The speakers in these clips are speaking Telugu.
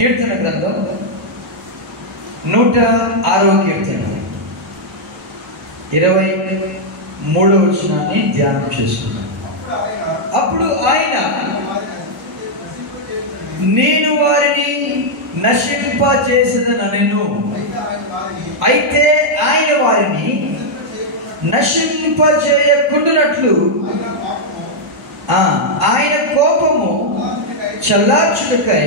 కీర్తన గ్రంథం 106వ కీర్తన 23వ వచనాన్ని ధ్యానం చేసుకున్నాం. అప్పుడు ఆయన నేను వారిని నశింపజేసేదనెను. అయితే ఆయన వారిని నశింపజేయకుండునట్లు ఆయన కోపము చల్లార్చుటకై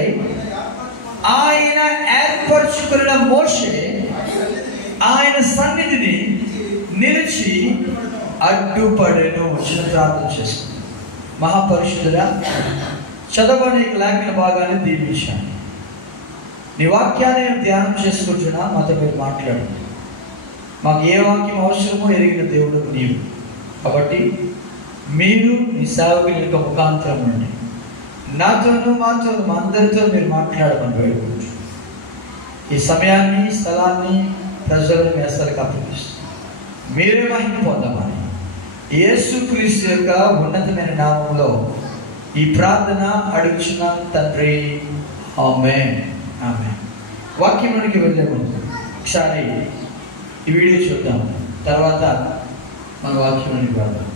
ఆయన ఏర్పరచుకున్న మోషే ఆయన సన్నిధిని నిలిచి అడ్డుపడెను. చిన్న ప్రార్థన చేసుకుంది. మహాపరిశుద్ధుడా, చదవని లేఖన భాగాన్ని దీవించాను. నీ వాక్యాన్ని ధ్యానం చేసుకుంటున్నా, మాతో మీరు మాట్లాడండి. మాకు ఏ వాక్యం అవసరమో ఎరిగిన దేవుడు నీవు. కాబట్టి మీరు మీ సేవకుల యొక్క ముఖాంతరం నుండి నాతోనూ మాతోనూ మా అందరితో మీరు మాట్లాడమని వేడుకోవచ్చు. ఈ సమయాన్ని, స్థలాన్ని, ప్రజలను మీ అసలుకి అప్పగిస్తాం. మీరే మహిమ పొందమని యేసుక్రీస్తు యొక్క ఉన్నతమైన నామంలో ఈ ప్రార్థన అడుగుచున్నాం తండ్రి. ఆమేన్. ఆమేన్. వాక్యంలోనికి వెళ్ళే ముందు ఒకసారి ఈ వీడియో చూద్దాం, తర్వాత మన వాక్యంలోనికి వెళ్దాం.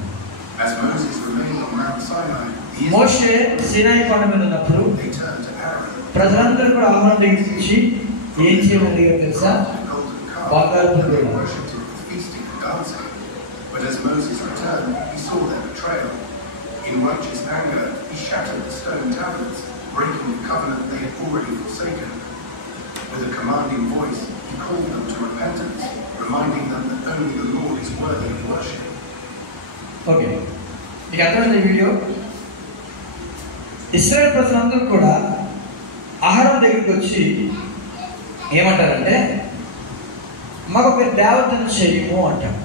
మోషే సీనాయి కొండ మీద ఉన్నప్పుడు ప్రజలందరూ కూడా ఆహారం దగ్గరించి ఏం చేయమని తెలుసా? బంగారు పుంజులు. But as Moses returned, he saw their betrayal. In righteous anger, he shattered the stone tablets, breaking the covenant they had already forsaken. With a commanding voice, he called them to repentance, reminding them that only the Lord is worthy of worship. Okay. మీకు అర్థమైంది వీడియో? ఇశ్రాయేలు ప్రజలందరూ కూడా ఆహారం దగ్గరికి వచ్చి ఏమంటారంటే, మాకు ఒక దేవతను చేయము అంటారు.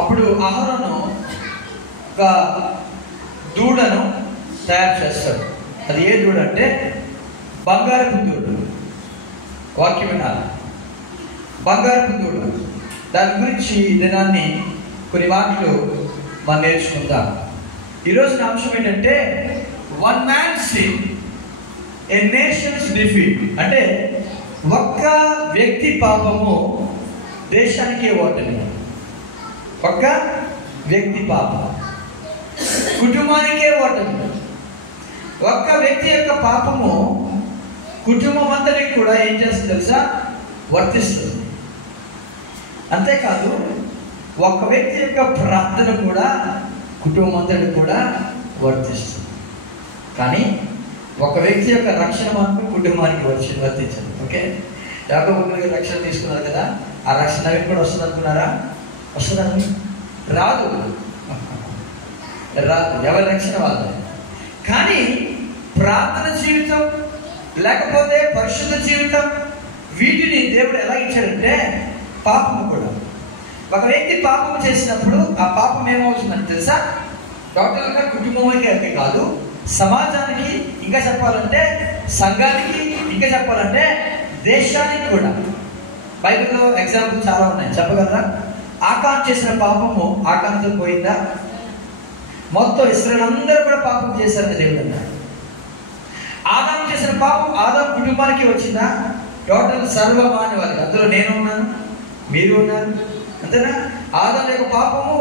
అప్పుడు ఆహారను ఒక దూడను తయారు చేస్తాడు. అది ఏ దూడ అంటే బంగారపు దూడ. వాక్యం వినాలి. బంగారపు దూడ. దాని గురించి ఈ దినాన్ని కొన్ని మాటలు మనం నేర్చుకుందాం. ఈరోజు నా అంశం ఏంటంటే వన్ మ్యాన్ సిన్ ఏ నేషన్స్ డిఫీట్. అంటే ఒక్క వ్యక్తి పాపము దేశానికే ఓటమి. ఒక్క వ్యక్తి పాపం కుటుంబానికే ఓటమి. ఒక్క వ్యక్తి యొక్క పాపము కుటుంబం అంతటికి కూడా ఏం చేస్తుంది తెలుసా? వర్తిస్తుంది. అంతేకాదు, ఒక వ్యక్తి యొక్క ప్రార్థన కూడా కుటుంబం అంతటికి కూడా వర్తిస్తుంది. కానీ ఒక వ్యక్తి యొక్క రక్షణ మాత్రం కుటుంబానికి వర్తించదు. ఓకే, యాకోబు రక్షణ తీసుకున్నారు కదా, ఆ రక్షణ అవి కూడా వస్తుంది అనుకున్నారా? వస్తుందని రాదు. ఎవరి రక్షణ వాళ్ళే. కానీ ప్రార్థన జీవితం లేకపోతే పరిశుద్ధ జీవితం, వీటిని దేవుడు ఎలా ఇచ్చాడంటే పాపము కూడా. ఒక వ్యక్తి పాపం చేసినప్పుడు ఆ పాపం ఏమవుతుందని తెలుసా? టోటల్గా కుటుంబానికి కాదు, సమాజానికి, ఇంకా చెప్పాలంటే సంఘానికి, ఇంకా చెప్పాలంటే దేశానికి కూడా. బైబిల్లో ఎగ్జాంపుల్ చాలా ఉన్నాయి, చెప్పగలరా? ఆకాన్ చేసిన పాపము ఆకాంతో పోయిందా? మొత్తం ఇశ్రాయేలు అందరూ కూడా పాపం చేశారని దేవుడు అన్నాడు. ఆదాం చేసిన పాపం ఆదాం కుటుంబానికి వచ్చిందా? టోటల్ సర్వమానవ వాళ్ళకి. అందులో నేను ఉన్నాను, మీరు ఉన్నారు, అంతేనా? ఆదాం యొక్క పాపము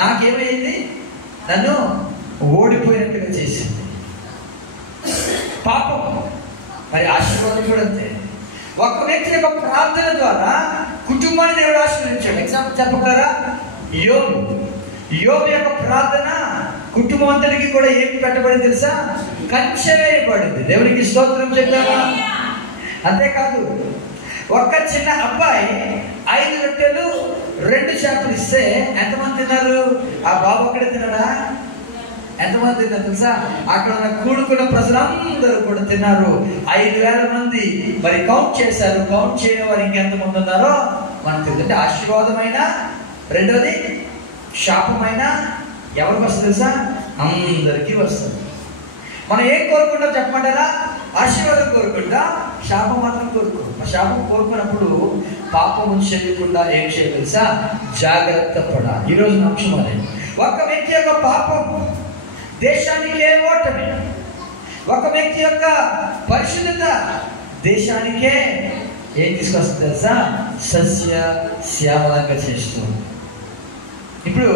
నాకేమైంది? నన్ను ఓడిపోయినట్టుగా చేసింది పాపం. మరి ఆశీర్వాదం కూడా అంతే. ఒక వ్యక్తి యొక్క ప్రార్థన ద్వారా కుటుంబాన్ని దేవుడు ఆశీర్వదించాడు. ఎగ్జాంపుల్ చెప్పగలరా? యోబు యొక్క ప్రార్థన కుటుంబం అంతటికి కూడా ఏమి పెట్టబడింది తెలుసా? కంచె వేయబడింది. దేవునికి స్తోత్రం చెప్పారా? అంతేకాదు, ఒక్క చిన్న అబ్బాయి 5 రొట్టెలు 2 చేపలు ఇస్తే ఎంతమంది తిన్నారు? ఆ బాబు ఒక్కడే తిన్నాడా? ఎంతమంది తిన్నారు తెలుసా? అక్కడ ఉన్న కూడుకున్న ప్రజలందరూ కూడా తిన్నారు. 5,000 మంది మరి కౌంట్ చేశారు. కౌంట్ చేయని వారు ఇంకెంతమంది ఉన్నారో మనం తెలియదు. అంటే ఆశీర్వాదమైన, రెండోది శాపమైన ఎవరికి వస్తుంది తెలుసా? అందరికీ వస్తుంది. మనం ఏం కోరుకుంటాం చెప్పమంటారా? ఆశీర్వాదం కోరుకుంటా, శాపం మాత్రం కోరుకో. శాపం కోరుకున్నప్పుడు పాపం చేయకుండా ఏం చేయాలి తెలుసా? జాగ్రత్త పడాలి. ఈరోజు నా అంశం అదే. ఒక వ్యక్తి యొక్క పాపం దేశానికి ఏ ఓటమి. ఒక వ్యక్తి యొక్క పరిశుద్ధత దేశానికే ఏం తీసుకొస్తుంది తెలుసా? సస్య శ్యామలంగా చేస్తూ. ఇప్పుడు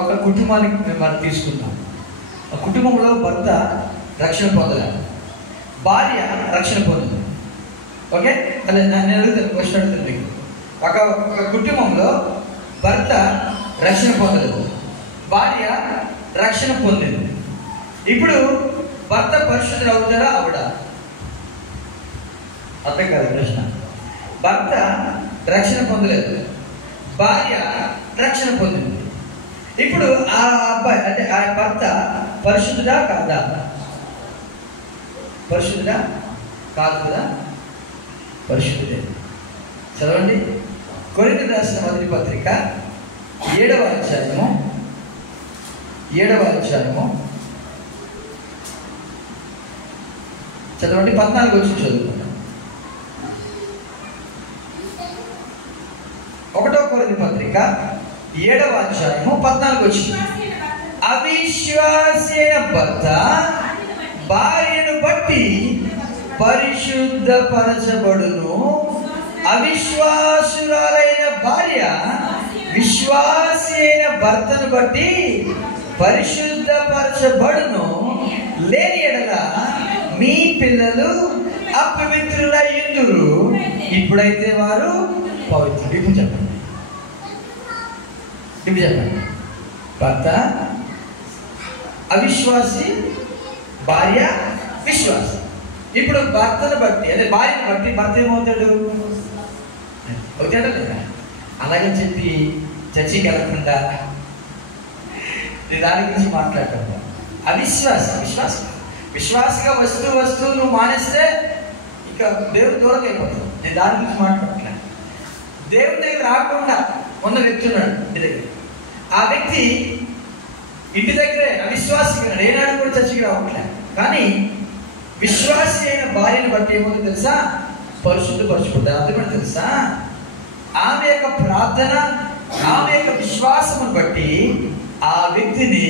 ఒక కుటుంబానికి మనం తీసుకుందాం. ఆ కుటుంబంలో భర్త రక్షణ పొందలేదు, భార్య రక్షణ పొందింది. ఓకే, అదే నేను అడుగుతాను, క్వశ్చన్ అడుగుతాను మీకు. ఒక కుటుంబంలో భర్త రక్షణ పొందలేదు, భార్య రక్షణ పొందింది. ఇప్పుడు భర్త పరిశుద్ధుడు అవుతారా అవడా? అర్థం కాదు ప్రశ్న. భర్త రక్షణ పొందలేదు, భార్య రక్షణ పొందింది. ఇప్పుడు ఆ అబ్బాయి అంటే ఆ భర్త పరిశుద్ధుడా కాదా? పరిశుద్ధుడా కాదు కదా? పరిశుద్ధుడే. చదవండి, కొరింథీయులకు రాసిన మొదటి పత్రిక 7వ అధ్యాయము చదవండి, 14 వచ్చి చదువుకుంటాం. 1వ కొరింథీ పత్రిక 7వ అధ్యాయము 14 వచ్చింది. అవిశ్వాసి అయిన భర్త భార్యను బట్టి పరిశుద్ధపరచబడును, అవిశ్వాసురాలైన భార్య విశ్వాసి అయిన భర్తను బట్టి పరిశుద్ధపరచబడును. లేని ఎడల మీ పిల్లలు అపవిత్రులయ్యుందురు, ఇప్పుడైతే వారు పవిత్రులు. ఇప్పుడు చెప్పండి, భర్త అవిశ్వాసి, భార్య విశ్వాసి. ఇప్పుడు భర్తను బట్టి అదే భార్యను బట్టి భర్త ఏమవుతాడు? అవుతాడా లేదా? అలాగే చెప్పి చర్చికి వెళ్ళకుండా దాని గురించి మాట్లాడటం. విశ్వాసగా వస్తూ నువ్వు మానేస్తే ఇక దేవుడు దూరం అయిపోతావు. నేను దాని గురించి మాట్లాడట్లే. దేవుడి దగ్గర రాకుండా ఉన్న వ్యక్తి ఉన్నాడు ఇంటి దగ్గర. ఆ వ్యక్తి ఇంటి దగ్గరే అవిశ్వాసిగా ఏనాడు కూడా చర్చికి రావట్లే. కానీ విశ్వాసి అయిన భార్యను బట్టి ఏమో తెలుసా? పరిశుద్ధపరచుకుంటారు. అర్థమని తెలుసా? ఆమె యొక్క ప్రార్థన, ఆమె యొక్క విశ్వాసమును బట్టి ఆ వ్యక్తిని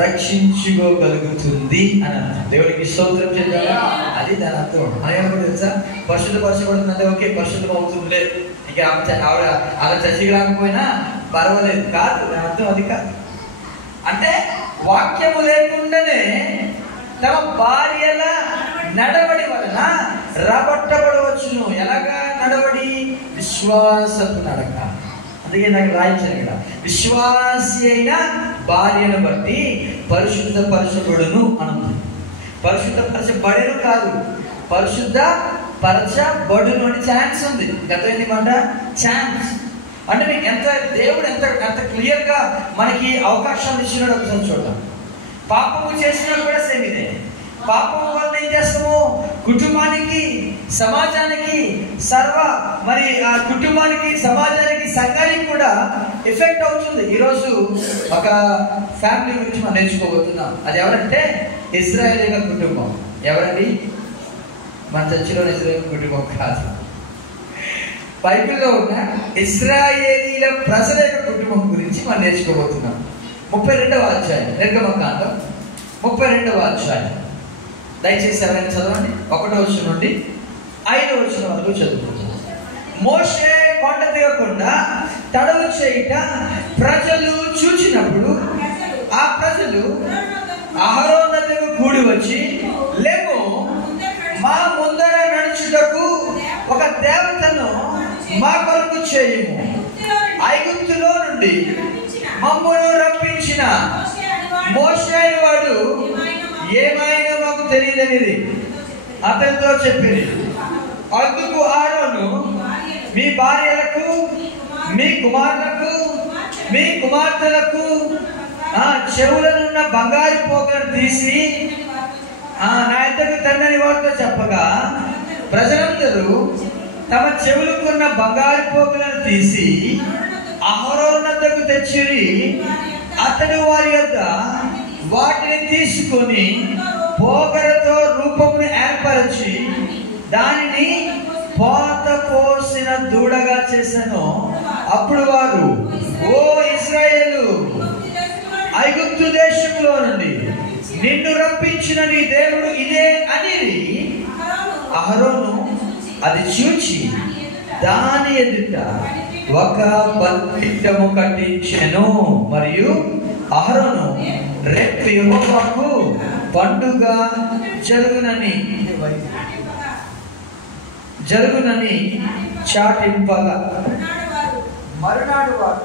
రక్షించుకోగలుగుతుంది అని అర్థం. దేవుడికి స్తోత్రం చేయాలి. అది దాని అర్థం. అదేమో తెలుసా? పరిశుద్ధపరచబడుతుందంటే ఓకే పరిశుద్ధం అవుతుందిలే, ఇక ఆవిడ అలా చర్చికి రాకపోయినా పర్వాలేదు కాదు. దాని అర్థం అది కాదు. అంటే వాక్యము లేకుండానే తమ భార్యల నడవడి వలన రాబట్టబడవచ్చును. ఎలాగా నడవడి? విశ్వాసపు నడక. అందుకే నాకు రాయించాను ఇక్కడ, విశ్వాసి అయిన భార్యను బట్టి పరిశుద్ధపరచబడును అన్నది. పరిశుద్ధపరచబడను కాదు, పరిశుద్ధపరచబడును అని ఛాన్స్ ఉంది. గతమైంది మాట ఛాన్స్. అంటే మీకు దేవుడు ఎంత క్లియర్గా మనకి అవకాశాలు ఇచ్చినాడు ఒకసారి చూద్దాం. పాపము చేసినా కూడా సేమ్ ఇదే. పాపం వల్ల ఏం చేస్తాము? కుటుంబానికి, సమాజానికి, మరి ఆ కుటుంబానికి, సమాజానికి, సంఘానికి కూడా ఎఫెక్ట్ అవుతుంది. ఈరోజు ఒక ఫ్యామిలీ గురించి మనం నేర్చుకోబోతున్నాం. అది ఎవరంటే ఇశ్రాయేలీల కుటుంబం. ఎవరండి? మన చర్చిలో ఇశ్రాయేల్ కుటుంబం కాదు, బైబిల్లో ఉన్న ఇశ్రాయేలీల ప్రజల యొక్క కుటుంబం గురించి మనం నేర్చుకోబోతున్నాం. 32వ అధ్యాయం, నిర్గమకాండం 32వ అధ్యాయం. దయచేసి ఎవరైనా చదవండి. 1వ వచనం నుండి 5వ వచనం వరకు చదువుకుంటాం. మోషే కొండ దిగకుండా తడవు చేయుట ప్రజలు చూచినప్పుడు ఆ ప్రజలు అహరోను నదికి కూడి వచ్చి, లేము మా ముందర నడుచుటకు ఒక దేవతను మా కొరకు చేయుము, ఐగుప్తులో నుండి మమ్మను రప్పించిన మోషే వాడు ఏమైనా మాకు తెలియదనేది అతనితో చెప్పింది. అందుకు ఆరోను మీ భార్యలకు, మీ కుమారులకు, మీ కుమార్తెలకు చెవులనున్న బంగారు పోకలను తీసి నా ఇద్దరు తండ్రి వారితో చెప్పగా, ప్రజలందరూ తమ చెవులకున్న బంగారు పోకలను తీసి అహరోను వద్దకు తెచ్చిరి. అతడు వారి యొద్ద వాటిని తీసుకొని పోగరతో రూపమును ఏర్పరచి దానిని పోత పోసిన దూడగా చేశాను. అప్పుడు వారు, ఓ ఇశ్రాయేలు, ఐగుప్తు దేశంలో నుండి నిన్ను రప్పించిన నీ దేవుడు ఇదే అని అహరోను అది చూచి దాని ఎదుట ఒక బలిపీఠము కట్టించెను. మరియు అహరోను రేపు యెహోవాకు పండుగ జరుగునని చాటింపగా మరునాడు వారు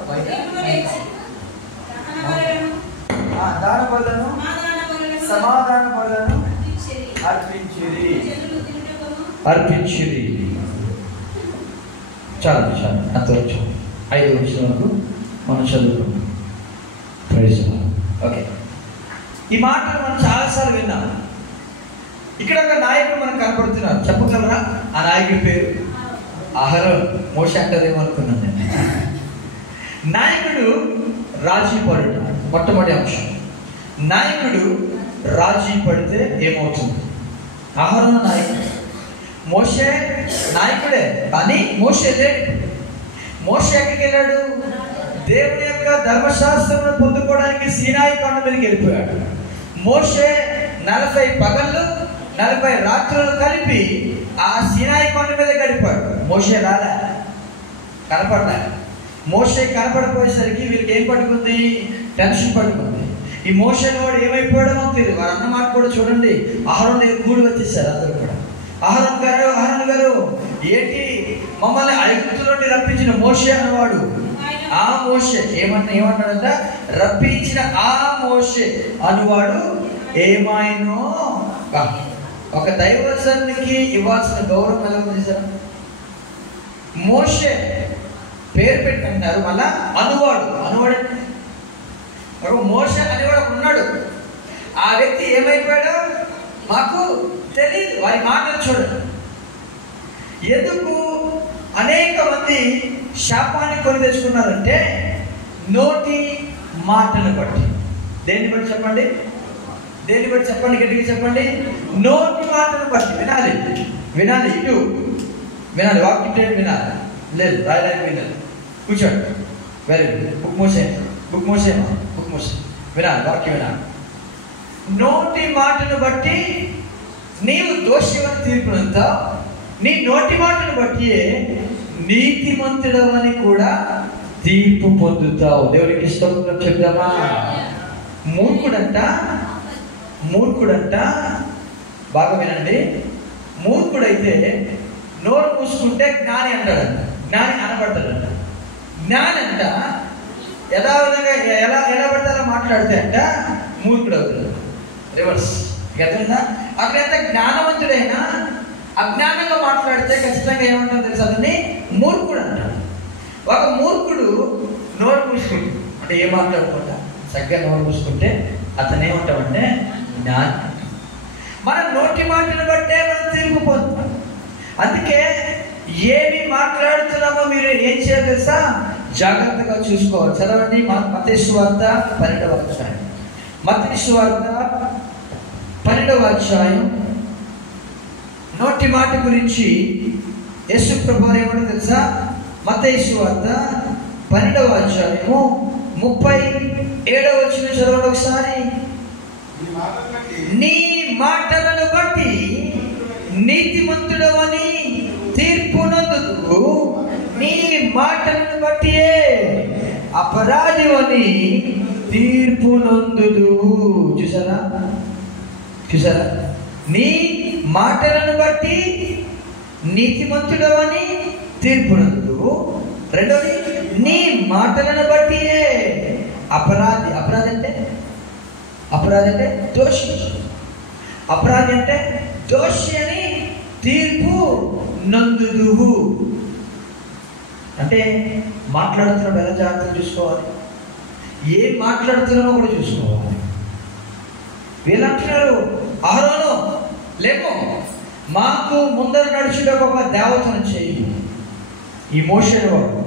దాన బలులను సమాధాన బలులను అర్పించిరి. చాలు అంతవరకు 5 నిమిషాల వరకు మనం చదువుకున్నాం. Praise lord. ఓకే, ఈ మాటలు మనం చాలాసార్లు విన్నాం. ఇక్కడ ఒక నాయకుడు మనకు కనపడుతున్నారు. చెప్పగలరా ఆ నాయకుడి పేరు? అహరోన్. మోషే అంటారేమో అనుకున్నాను నేను. నాయకుడు రాజీ పడుట మొట్టమొదటి అంశం. నాయకుడు రాజీ పడితే ఏమవుతుంది? అహరోను నాయకుడు, మోషే నాయకుడే, కానీ మోషే లేడు. మోషే ఎక్కడికి వెళ్ళాడు? దేవుని యొక్క ధర్మశాస్త్రం పొందుకోవడానికి సీనాయి కొండ మీదకి వెళ్ళిపోయాడు. మోషే 40 పగళ్ళు 40 రాత్రులు కలిపి ఆ సీనాయి కొండ మీద గడిపాడు. మోషే రాలే, కనపడ్డా. మోషే కనపడిపోయేసరికి వీళ్ళకి ఏం పట్టుకుంది? టెన్షన్ పట్టుకుంది. ఈ మోషే వాడు ఏమైపోయాడో మాకు తెలియదు. వారు అన్న మాట కూడా చూడండి, అహరోను దగ్గర కూడి వచ్చేసారు అందరూ కూడా. అహరోను గారు ఏంటి మమ్మల్ని ఐగుప్తు నుండి రప్పించిన మోషే అన్నవాడు, ఆ మోషే ఏమన్నాడంట? రప్పించిన ఆ మోషే అనువాడు ఏమైనో. ఒక దైవజనునికి ఇవ్వాల్సిన గౌరవం ఎలా చేశారు? మోషే పేరు పెట్టంటారు, మళ్ళా అనువాడు. మోషే అనేవాడు ఉన్నాడు. ఆ వ్యక్తి ఏమైపోయాడో మాకు తెలియదు. వారి మాటలు చూడండి. ఎందుకు అనేక మంది శాపాన్ని కొని తెచ్చుకున్నారంటే నోటి మాటను బట్టి. దేన్ని బట్టి చెప్పండి? గట్టిగా చెప్పండి. నోటి మాటను బట్టి. వినాలి, ఇటు వినాలి, వాక్యం వినాలి. లేదు రాయడానికి వినాలి. కూర్చోండి. Very good. బుక్ మోసే వినాలి, వాక్యం వినాలి. నోటి మాటను బట్టి నీవు దోషివని తీర్పునంతావు. నీ నోటి మాటను బట్టి నీతిమంతుడవని కూడా తీర్పు పొందుతావు. దేవునికి స్తోత్రం చెప్దామా? మూర్ఖుడంట బాగా వినండి. మూర్ఖుడైతే నోరు మూసుకుంటే జ్ఞాని అంటాడంట. జ్ఞాని అనబడతాడంట. జ్ఞాని అంట యథావిధంగా ఎలా పడితే అలా మాట్లాడితే అంట మూర్ఖుడు అవుతాడు. రివర్స్. అర్థమైందా? అక్కడ ఎంత జ్ఞానవంతుడైనా అజ్ఞానంగా మాట్లాడితే ఖచ్చితంగా ఏమంటారు తెలుసా? అతన్ని మూర్ఖుడు అంటాడు. ఒక మూర్ఖుడు నోరు మూసుకుంటు అంటే ఏం మాట్లాడకుండా చక్కగా నోరు మూసుకుంటే అతను ఏమంటామంటే జ్ఞాని. మన నోటి మాటను బట్టే మనం తీర్పు పొందుతాం. అందుకే ఏమి మాట్లాడుతున్నామో మీరు ఏం చేయాలి తెలుసా? జాగ్రత్తగా చూసుకోవాలి. చదవండి మత్తయి సువార్త 12వ అధ్యాయం. మత్తయి సువార్త 12వ అధ్యాయం. నోటి మాట గురించి యేసు ప్రభువు ఏమని తెలుసా? మత్తయి సువార్త 12వ అధ్యాయము 37వ వచనం చదవండి ఒకసారి. నీ మాటలను బట్టి నీతిమంతుడవని తీర్పునందుకు, నీ మాటలను బట్టియే అపరాధివని తీర్పునందుదు. చూసారా? నీ మాటలను బట్టి నీతిమంతుడవని తీర్పునందుదు. రెండోది, నీ మాటలను బట్టియే అపరాధి. అపరాధి అంటే దోషి. అపరాధి అంటే దోషి అని తీర్పు నందుదువు. అంటే మాట్లాడుతున్నప్పుడు ఎలా జాగ్రత్తలు చూసుకోవాలి, ఏం మాట్లాడుతున్నామో కూడా చూసుకోవాలి. వీళ్ళు అంటున్నారు, అహరోను లేమో మాకు ముందర నడుచుట ఒక దేవతను చేయి. ఈ మోషే వాడు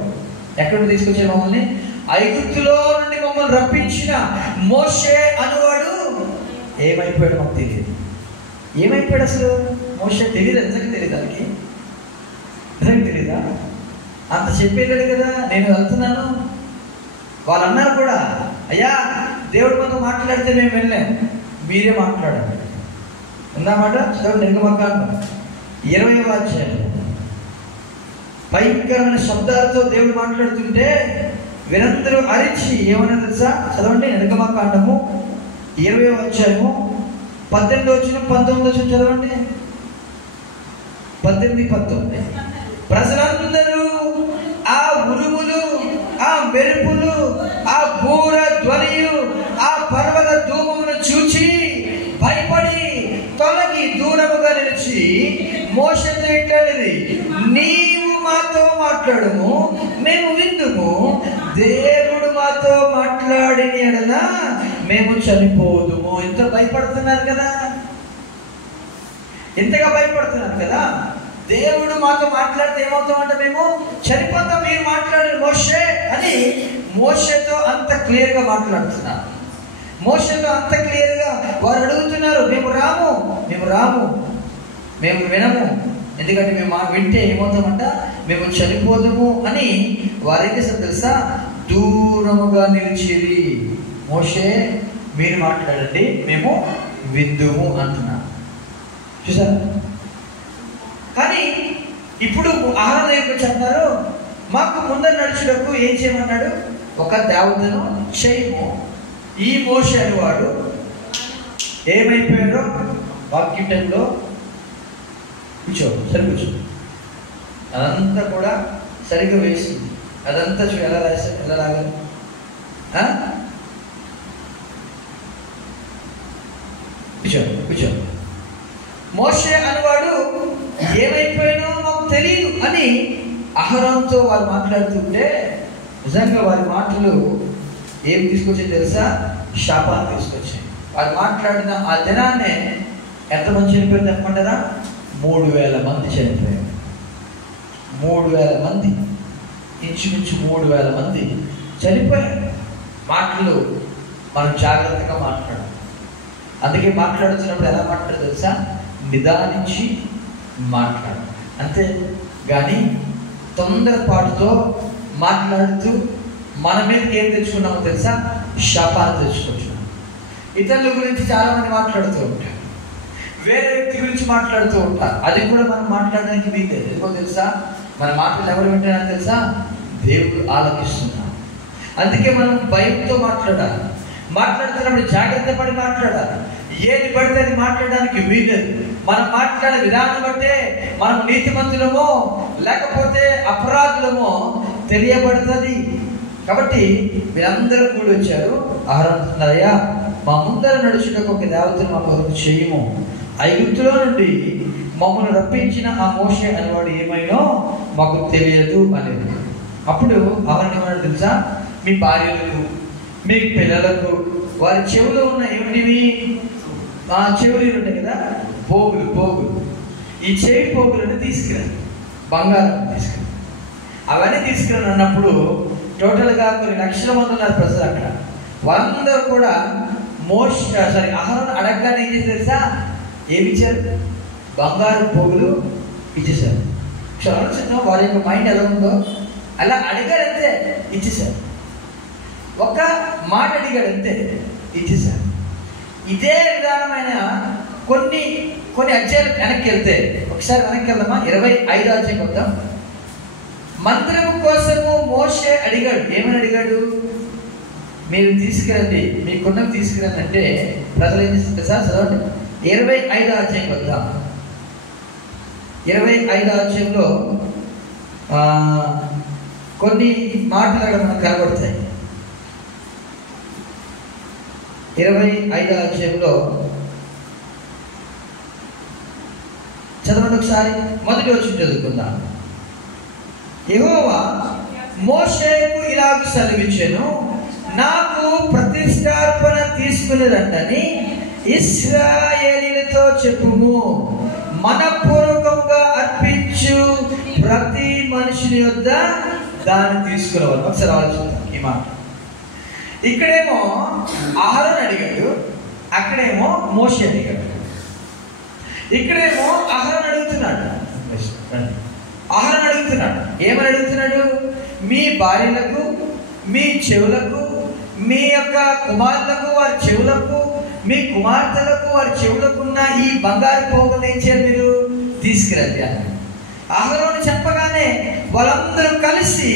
ఎక్కడ తీసుకొచ్చారు మమ్మల్ని? ఐగుప్తులో నుండి మమ్మల్ని రప్పించిన మోషే అనువాడు ఏమైపోయాడు మాకు తెలియదు. ఏమైపోయాడు అసలు? మోషే తెలియదు. నిజంగా తెలియదు. దానికి నిజంగా తెలీదా? అంత చెప్పేది కదా, నేను వెళ్తున్నాను. వాళ్ళు అన్నారు కూడా, అయ్యా దేవుడు మనతో మాట్లాడితే మేము వెళ్ళాం, మీరే మాట్లాడండి. ఉందన్నమాట. చదవండి. నిర్గమకాండం 20వ అధ్యాయం భయంకరమైన శబ్దాలతో దేవుడు మాట్లాడుతుంటే వీరందరూ అరిచి ఏమన్నా తెలుసా? చదవండి. నిర్గమకాండము 20వ అధ్యాయము 18 వచ్చిన 19 వచ్చిన చదవండి. 18, 19. ప్రజలందరూ ఆ ఉరుములు, ఆ మెరుపులు, ఆ బూర ధ్వనియు, ఆ పర్వత ధూమమును చూచి భయపడి తొలగి దూరముగా నిలిచి మోషేతో ఇట్లనిది, నీవు మాతో మాట్లాడుము, మేము విందుము. దేవుడు మాతో మాట్లాడిన ఎడల మేము చనిపోదుము. ఇంత భయపడుతున్నారు కదా, ఇంతగా భయపడుతున్నారు కదా. దేవుడు మాతో మాట్లాడితే ఏమవుతామంటే మేము చనిపోతాం, మీరు మాట్లాడారు మోషే అని మోషేతో అంత క్లియర్గా మాట్లాడుతున్నారు. మోషేతో అంత క్లియర్గా వారు అడుగుతున్నారు, మేము రాము, మేము రాము, మేము వినము, ఎందుకంటే మేము వింటే ఏమవుతామంట, మేము చనిపోదాము అని వారేం చేస్తారు తెలుసా? దూరముగా నిలిచేది. మోషే మీరు మాట్లాడండి, మేము విందుము అంటున్నాం. చూసారా? కానీ ఇప్పుడు ఆహారం దగ్గరికి చెప్తారు, మాకు ముందర నడుచుటకు ఏం చేయమన్నాడు? ఒక దేవతను చేయము. ఈ మోషే అనేవాడు ఏమైపోయాడో వాక్యం టైంలో కూర్చో, సరి కూర్చో, అదంతా కూడా సరిగ్గా వేసింది. అదంతా చూడు ఎలా రాశారు, ఎలా రాగారు. కూర్చో కూర్చో. మోషే అనేవాడు ఏమైపోయానో మాకు తెలియదు అని అహరోనుతో వారు మాట్లాడుతుంటే నిజంగా వారి మాటలు ఏం తీసుకొచ్చాయి తెలుసా? శాపాన్ని తీసుకొచ్చాయి. వారు మాట్లాడిన ఆ దినాన్నే ఎంతమంది చనిపోయారు చెప్పమంటారా? 3000 మంది చనిపోయారు. 3000 మంది, ఇంచుమించు 3000 మంది చనిపోయారు. మాటలు మనం జాగ్రత్తగా మాట్లాడాలి. అందుకే మాట్లాడుతున్నప్పుడు ఎలా మాట్లాడదు తెలుసా? నిదానించి మాట్లాడు అంతే. కానీ తొందరపాటుతో మాట్లాడుతూ మన మీదకి ఏం తెచ్చుకున్నామో తెలుసా? శాపాన్ని తెచ్చుకుంటున్నాం. ఇతరుల గురించి చాలామంది మాట్లాడుతూ ఉంటారు, వేరే వ్యక్తి గురించి మాట్లాడుతూ ఉంటారు. అది కూడా మనం మాట్లాడడానికి మీకు ఎందుకో తెలుసా? మన మాటలు ఎవరు వింటారని తెలుసా? దేవుడు ఆలకిస్తున్నాడు. అందుకే మనం భయంతో మాట్లాడాలి. మాట్లాడుతున్నప్పుడు జాగ్రత్త పడి మాట్లాడాలి. ఏది పడితే అది మాట్లాడడానికి వీలేదు. మనం మాట్లాడే విధానం బట్టే మనం నీతిమంతులమో లేకపోతే అపరాధులమో తెలియబడుతుంది. కాబట్టి వీరందరూ కూడి వచ్చారు. ఆహారంటున్నారయ్యా, మా ముందర నడుచుటకు ఒక దేవతను మా కొరకు చేయము. ఐగుప్తులో నుండి మమ్మల్ని రప్పించిన ఆ మోషే అనేవాడు ఏమైనా మాకు తెలియదు అనేది. అప్పుడు అవన్నీ తెలుసా? మీ భార్యలకు, మీ పిల్లలకు వారి చెవులో ఉన్న ఏమిటివి? ఆ చెవులు ఉంటాయి కదా, పోగులు. ఈ చెవి పోగులను తీసుకురండి, బంగారం తీసుకురండి. అవన్నీ తీసుకురండి అన్నప్పుడు టోటల్గా కొన్ని లక్షల మంది ఉన్నారు ప్రజలు అక్కడ. వాళ్ళందరూ కూడా అహరోను అడగగానే ఏం చేశారు తెలుసా? ఏమి ఇచ్చారు? బంగారు పోగులు ఇచ్చేసారు. ఆలోచిద్దాం వారి యొక్క మైండ్ ఎలా ఉందో. అలా అడిగారంతే, ఇచ్చేసారు. ఒక మాట అడిగాడంతే, ఇచ్చేసారు. ఇదే విధానమైన కొన్ని అధ్యాయాలు వెనక్కి వెళ్తే, ఒకసారి వెనక్కి వెళ్దామా? 25వ అధ్యాయం వద్దాం. మందిరం కోసము మోషే అడిగాడు. ఏమని అడిగాడు? మీరు తీసుకురండి, మీకున్నవి తీసుకురండి అంటే ప్రజలు ఏం చేస్తారు సార్? చదవండి. 25వ అధ్యాయం వద్దాం. 25వ అధ్యాయంలో కొన్ని మాటలు అక్కడ మనకు కనబడతాయి. 25వ అధ్యాయంలో చదవండి ఒకసారి. మొదటి వచనం చదువుకుందాం. యెహోవా మోషేకు ఇలాగ సెలవిచ్చెను, నాకు ప్రతిష్టార్పణ తీసుకునేదంటని ఇశ్రాయేలీయులతో చెప్పుము. మనపూర్వకంగా అర్పించు ప్రతి మనుషుని యొద్ద దాన్ని తీసుకురావాలి. ఒకసారి ఆలోచిద్దాం ఈ మాట. ఇక్కడేమో అహరోను అడిగాడు, అక్కడేమో మోషే అడిగాడు. ఇక్కడేమో అహరోను అడుగుతున్నాడు. ఏమని అడుగుతున్నాడు? మీ భార్యలకు, మీ చెవులకు, మీ యొక్క కుమారులకు వారి చెవులకు, మీ కుమార్తెలకు వారి చెవులకున్న ఈ బంగారు పోగులు ఏం చేయాలి? మీరు తీసుకురండి అని అహరోను చెప్పగానే వాళ్ళందరూ కలిసి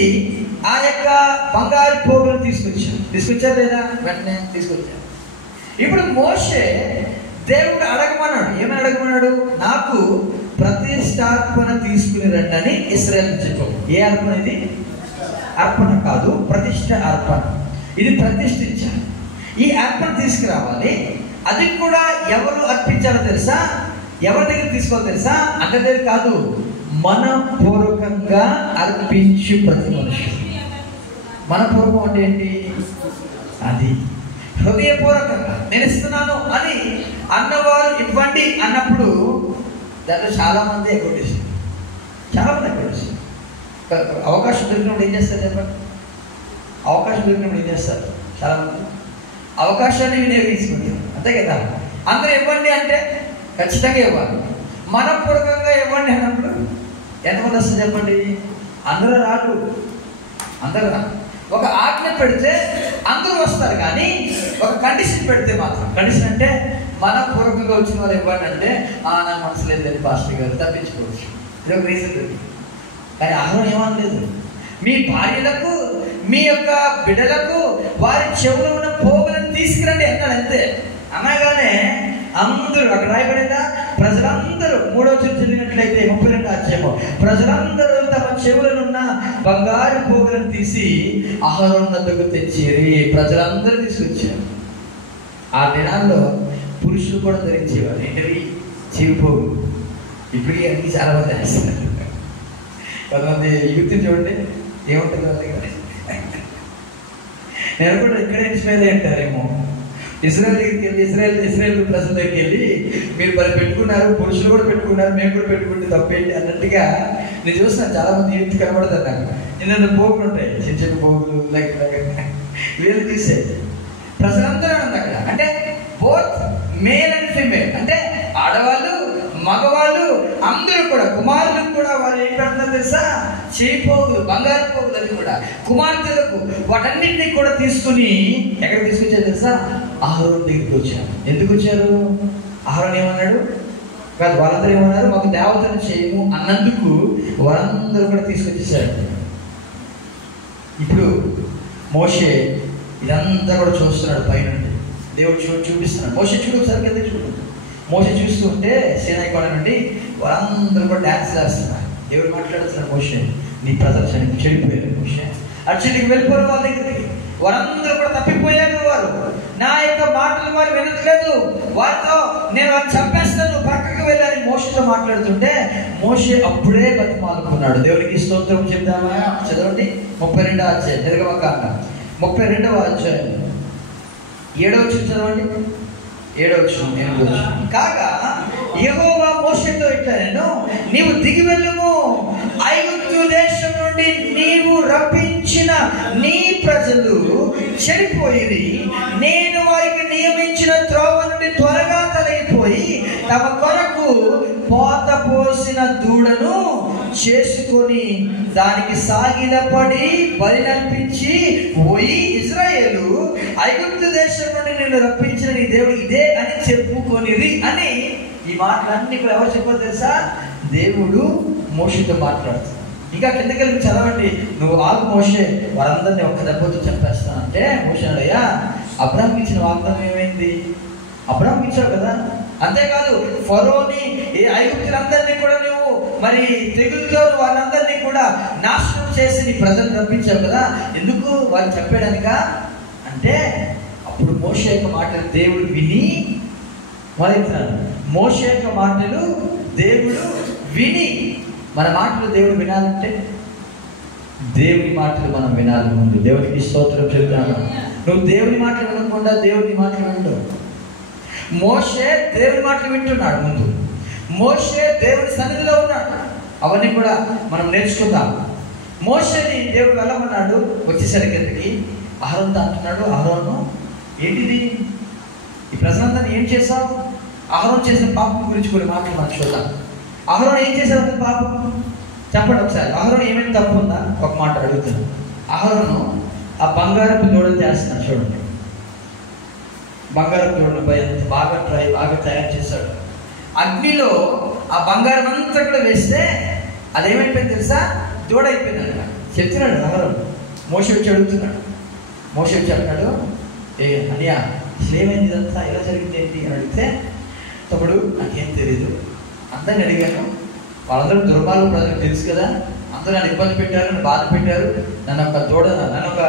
ఆ యొక్క బంగారు పోగులను తీసుకొచ్చారు లేదా? వెంటనే తీసుకొచ్చారు. ఇప్పుడు మోషే దేవుడు అడగమన్నాడు. ఏమని అడగమన్నాడు? నాకు ప్రతిష్టార్పణ తీసుకుని రండి అని ఇశ్రాయేలు చెప్పాడు. ఏ అర్పణ ఇది? అర్పణ కాదు, ప్రతిష్ట అర్పణ. ఇది ప్రతిష్ఠించాలి. ఈ అర్పణ తీసుకురావాలి. అది కూడా ఎవరు అర్పించాలో తెలుసా? ఎవరి దగ్గర తీసుకోవాలో తెలుసా? అందరి దగ్గర కాదు, మనపూర్వకంగా అర్పించు ప్రతి మనుషుడు. మనపూర్వకం అంటే ఏంటి? అది హృదయపూర్వకంగా నేను ఇస్తున్నాను అని అన్నవారు ఇవ్వండి అన్నప్పుడు దాంట్లో చాలా మంది ఎగ్గొట్టేస్తారు. చాలా మంది ఎగ్గొట్టేస్తారు. అవకాశం దొరికినప్పుడు ఏం చేస్తారు చెప్పండి? అవకాశం దొరికినప్పుడు ఏం చేస్తారు? చాలా మంది అవకాశాన్ని వినియోగించుకుంటారు. అంతే కదా? అందరూ ఇవ్వండి అంటే ఖచ్చితంగా ఇవ్వాలి. మనపూర్వకంగా ఇవ్వండి అన్నప్పుడు ఎంతమంది వస్తుంది చెప్పండి? అందరూ రాదు. అందరూ రాదు. ఒక ఆజ్ఞ పెడితే అందరూ వస్తారు, కానీ ఒక కండిషన్ పెడితే మాత్రం, కండిషన్ అంటే మనపూర్వకంగా వచ్చిన వాళ్ళు ఇవ్వండి అంటే నా మనసు లేదని పాస్టర్ గారు తప్పించుకోవచ్చు. ఇది ఒక రీజన్ ఉంది. కానీ అహరోను ఏమనలేదు, మీ భార్యలకు మీ యొక్క బిడ్డలకు వారి చెవులో ఉన్న పోగులను తీసుకురండి అన్నాడు. అంతే. అనగానే అందరూ అక్కడ రాయబడిందా? ప్రజలందరూ 3వ వచనం చదివినట్లయితే 32వ అధ్యాయము, ప్రజలందరూ తమ చెవులనున్న బంగారు పోగులను తీసి అహరోను వద్దకు తెచ్చిరి. ప్రజలందరూ తీసుకొచ్చారు. ఆ దినాల్లో పురుషులు కూడా ధరించేవారు. ఏంటవి? చెవి పోగు. ఇప్పటికీ అన్ని చాలా మంది వేస్తారు. కొంతమంది యూత్ చూడండి ఏముంటుంది వాళ్ళ దగ్గర. నేను కూడా ఇక్కడ ఇన్స్పైర్ అయి ఉంటారేమో. ఇజ్రాయెల్ దగ్గరికి వెళ్ళి ఇజ్రాయెల్ ప్రజల దగ్గరికి వెళ్ళి మీరు మరి పెట్టుకున్నారు, పురుషులు కూడా పెట్టుకున్నారు, మేము కూడా పెట్టుకుంటే తప్పేంటి అన్నట్టుగా నేను చూస్తున్నాను. చాలా మంది యూత్ కనబడతారు నాకు. నిన్న పోగులు ఉంటాయి, చిన్న చిన్న పోగులు వీళ్ళు తీసే ప్రజలందరూ ఉంది అక్కడ. అంటే బోత్ మేల్ అండ్ ఫీమేల్, అంటే ఆడవాళ్ళు మగవాళ్ళు అందరూ కూడా, కుమారులకు కూడా వారు ఏం పెడతారు తెలుసా? చేయి పోగులు, బంగారు పోగులు. అది కూడా కుమార్తెలకు వాటన్నింటినీ కూడా తీసుకుని ఎక్కడ తీసుకొచ్చారు తెలుసా? అహరోను దగ్గరికి వచ్చారు. ఎందుకు వచ్చారు? అహరోను ఏమన్నాడు? కాదు, వాళ్ళందరూ ఏమన్నారు? మాకు దేవతను చేయము అన్నందుకు వాళ్ళందరూ కూడా తీసుకొచ్చేసారు. ఇప్పుడు మోషే ఇదంతా కూడా చూస్తున్నాడు పైనుండి. దేవుడు చూపిస్తున్నాడు. మోషే చూడు, ఒకసారి కింద చూడు. మోషే చూస్తుంటే సీనాయి కొండ నుండి వాళ్ళందరూ కూడా డ్యాన్స్ చేస్తున్నారు. దేవుడు మాట్లాడుతున్నాడు, మోషే నీ ప్రజలు చెడిపోయారు. మోషే అర్జునికి వెళ్ళిపోయారు వాళ్ళ దగ్గరికి. వారందరూ కూడా తప్పిపోయారు. వారు నా యొక్క మాటలు వారు వినట్లేదు, వారితో నేను వారిని చంపేస్తాను, పక్కకు వెళ్ళాలని మోషేతో మాట్లాడుతుంటే మోషే అప్పుడే బతిమాలుకున్నాడు. దేవునికి స్తోత్రం చెప్దామా? చదవండి 32వ అధ్యాయం, నిర్గమకాండం 32వ అధ్యాయం 7వ వచనం చదవండి. 7వ వచనం, 8వ వచనం. కాగా యెహోవా మోషేతో ఇట్లా, నేను నీవు దిగి వెళ్ళుము, ఐగుప్తు దేశం నుండి నీవు రప్పించిన నీ ప్రజలు చెడిపోయి నేను వారికి నియమించిన త్రోవ నుండి త్వరగా తొలగిపోయి తమ కొరకు పోత పోసిన దూడను చేసుకొని దానికి సాగిలపడి బలి నర్పించి పోయి ఇశ్రాయేలు ఐగుప్తు దేశం నుండి నేను రప్పించిన నీ దేవుడు ఇదే అని చెప్పుకొనిరి అని. ఈ మాటలన్నీ కూడా ఎవరు చెప్పారు తెలుసా? దేవుడు మోషేతో మాట్లాడుతున్నాడు. ఇంకా కిందకెళ్ళి చదవండి. నువ్వు ఆగు మోషే, వారందరినీ ఒక్క దెబ్బతో చంపేస్తానంటే మోషే అయ్యా అబ్రాహాంకి ఇచ్చిన వాగ్దానం ఏమైంది? అబ్రాహాంకి ఇచ్చావు కదా. అంతేకాదు ఫరోని ఐగుప్తులందరినీ కూడా నువ్వు మరి తెగులతో వాళ్ళందరినీ కూడా నాశనం చేసి నీ ప్రజలు రప్పించావు కదా, ఎందుకు వాళ్ళు చెప్పడానిక అంటే అప్పుడు మోషే యొక్క మాటలు దేవుడు విని మొదలెత్తున్నాడు. మోషే యొక్క మాటలు దేవుడు విని, మన మాటలు దేవుడు వినాలంటే దేవుని మాటలు మనం వినాలి. ముందు దేవునికి స్తోత్రం చెప్తాను. నువ్వు దేవుని మాటలు వినకుండా దేవుని మాటలు వింటావు. మోషే దేవుని మాటలు వింటున్నాడు. ముందు మోషే దేవుని సన్నిధిలో ఉన్నాడు. అవన్నీ కూడా మనం నేర్చుకుందాం. మోషేని దేవుడు వెళ్ళమన్నాడు. వచ్చేసరికి కిందకి అహరోనుతో అంటున్నాడు, అహరోను ఏంటిది, ఈ ప్రజలందరినీ ఏం చేశావు? అహరోను చేసిన పాపం గురించి కొన్ని మాటలు మనం చూద్దాం. అహరోను ఏం చేశాడు పాపం చెప్పండి ఒకసారి. అహరోను ఏమైనా తప్పు ఉందా? ఒక మాట అడుగుతాను. అహరోను ఆ బంగారపు దూడలు చేస్తున్నాడు. చూడండి, బంగారపు దూడలపై బాగా తయారు చేశాడు. అగ్నిలో ఆ బంగారం అంతా కూడా వేస్తే అదేమైపోయింది తెలుసా? దూడ అయిపోయిందంట. చెప్తున్నాడు అహరోను. మోషే వచ్చి అడుగుతున్నాడు. మోషే వచ్చి అంటాడు, ఏ అనియా ఏమైంది ఇదంతా, ఎలా జరిగింది ఏంటి అని అడిగితే, తమ్ముడు నాకేం తెలియదు, అందరిని అడిగాను, వాళ్ళందరూ దుర్మార్గ ప్రజలకు తెలుసు కదా, అందరూ నన్ను ఇబ్బంది పెట్టారు, నన్ను బాధ పెట్టారు, నన్ను ఒక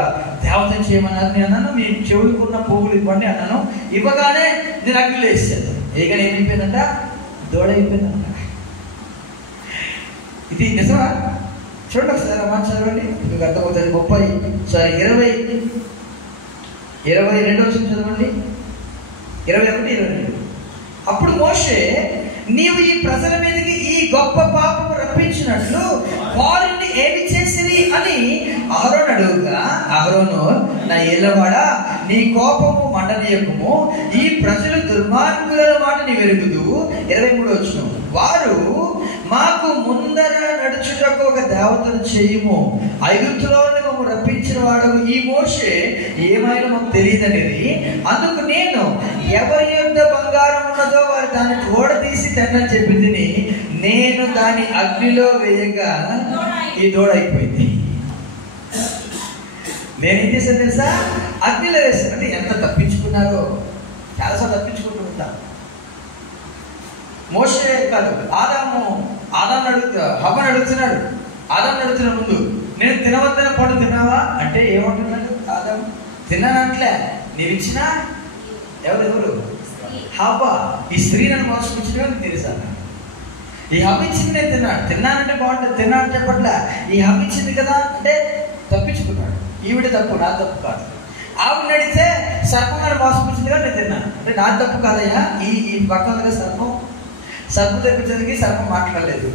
దేవతను చేయమన్నారు. నేను అన్నాను మీ చెవులుకున్న పువ్వులు ఇవ్వండి అన్నాను. ఇవ్వగానే నేను అగ్నిలో వేసాను. ఏగానే ఏమైపోయిందంట? దూడ అయిపోయిందంట. ఇది నిజమా? చూడండి ఒకసారి అమ్మ చదవండి, మీకు అర్థమవుతుంది. 22 చదవండి. 21-22. అప్పుడు మోషే, నీవు ఈ ప్రజల మీదకి ఈ గొప్ప పాపము రప్పించినట్లు వారిని ఏమి చేసిరి అని అహరోను అడుగుగా, అహరోను, నా ఏలవాడా, నీ కోపము మండనీయకము, ఈ ప్రజలు దుర్మార్గుల మాట నీ వెరుగుదు. 23 వారు మాకు ముందర నడుచుటకు ఒక దేవతను చేయము, ఐగుప్తులో మమ్మల్ని రప్పించిన వాడు ఈ మోషే ఏమైనా మాకు తెలియదనేది. అందుకు నేను ఎవరి యొద్ద బంగారం ఉన్నదో వారు దాన్ని ఓడదీసి తెన్నని చెప్పింది. నేను దాని అగ్నిలో వేయగా ఈ దూడ అయిపోయింది. నేనేం చేశాను తెలుసా? అగ్నిలో వేశాను. అంటే ఎంత తప్పించుకున్నారో, చాలాసార్లు తప్పించుకుంటూ ఉంటాను. మోషే కాదు, ఆదాం హవ్వను అడుగుతున్నాడు. ఆదాం అడుగుతున్న ముందు, నేను తినవద్దన పండు తిన్నావా అంటే ఏమంటున్నాడు ఆదాం? తిన్నానంట్లే. నీవు ఇచ్చినా ఎవరు? హవ్వ. ఈ స్త్రీ నన్ను మోసపుచ్చినవా నీకు తెలుసా? ఈ హవ్వ ఇచ్చింది నేను తిన్నానంటే బాగుంటుంది, తిన్నాను చెప్పట్లే. ఈ హవ్వ ఇచ్చింది కదా అంటే తప్పించుకున్నాడు. ఈవిడ తప్పు, నా తప్పు కాదు. ఆవిడ నడితే సర్పం నన్ను మోసపుచ్చింది కదా నేను తిన్నాను అంటే నా తప్పు కాదయ్యా. ఈ పక్కన కదా సర్పం తెప్పించడానికి సర్పం మాట్లాడలేదు.